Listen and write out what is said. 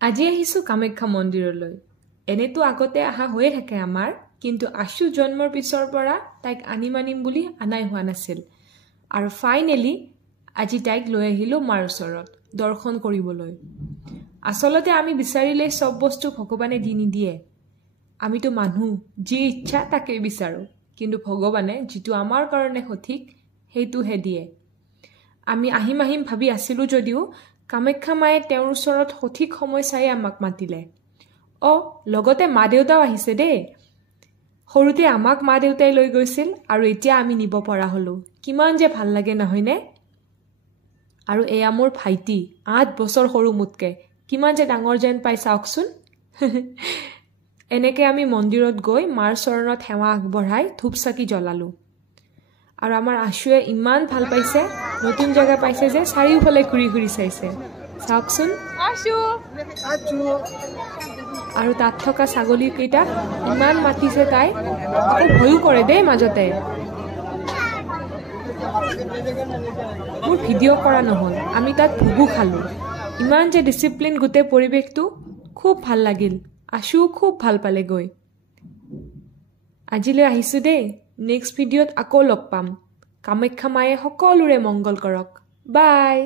আজি আহিছোঁ কামাখ্যা মন্দিৰলৈ। এনেতো আগতে অহা হৈয়ে থাকে আমাৰ, কিন্তু আশু জন্মৰ পিছৰ পৰা তাইক আনিম বুলি আনাই হোৱা নাছিল। আৰু ফাইনেলি আজি তাইক লৈ আহিলোঁ মাৰ ওচৰত দৰ্শন কৰিবলৈ। আচলতে আমি বিচাৰিলেই চব বস্তু ভগৱানে দি নিদিয়ে। আমিতো মানুহ, যি ইচ্ছা তাকেই বিচাৰোঁ, কিন্তু ভগৱানে যিটো আমাৰ কাৰণে সঠিক সেইটোহে দিয়ে। আমি আহিম ভাবি আছিলোঁ যদিও কামাখ্যা মায়ে তেওঁৰ ওচৰত সঠিক সময় চাই আমাক মাতিলে। লগতে মা দেউতাও আহিছে দেই। সৰুতে আমাক মা দেউতাই লৈ গৈছিল আৰু এতিয়া আমি নিব পৰা হ'লোঁ। কিমান যে ভাল লাগে নহয়নে? আৰু এয়া মোৰ ভাইটি, 8 বছৰ সৰু মোতকৈ। কিমান যে ডাঙৰ যেন পাই চাওকচোন। এনেকৈ আমি মন্দিৰত গৈ মাৰ চৰণত সেৱা আগবঢ়াই ধূপ চাকি জ্বলালোঁ। আৰু আমাৰ আশুৱে ইমান ভাল পাইছে, নতুন জেগা পাইছে যে চাৰিওফালে ঘূৰি চাইছে। চাওকচোন। আৰু তাত থকা ছাগলীকেইটাক ইমান মাতিছে তাই, আকৌ ভয়ো কৰে দেই মাজতে। মোৰ ভিডিঅ' কৰা নহ'ল, আমি তাত ভোগো খালোঁ। ইমান যে ডিচিপ্লিন গোটেই পৰিৱেশটো, খুব ভাল লাগিল। আশুও খুব ভাল পালে গৈ। আজিলৈ আহিছোঁ দেই, নেক্সট ভিডিঅ'ত আকৌ লগ পাম। কামাখ্যা মায়ে সকলোৰে মংগল কৰক। বাই।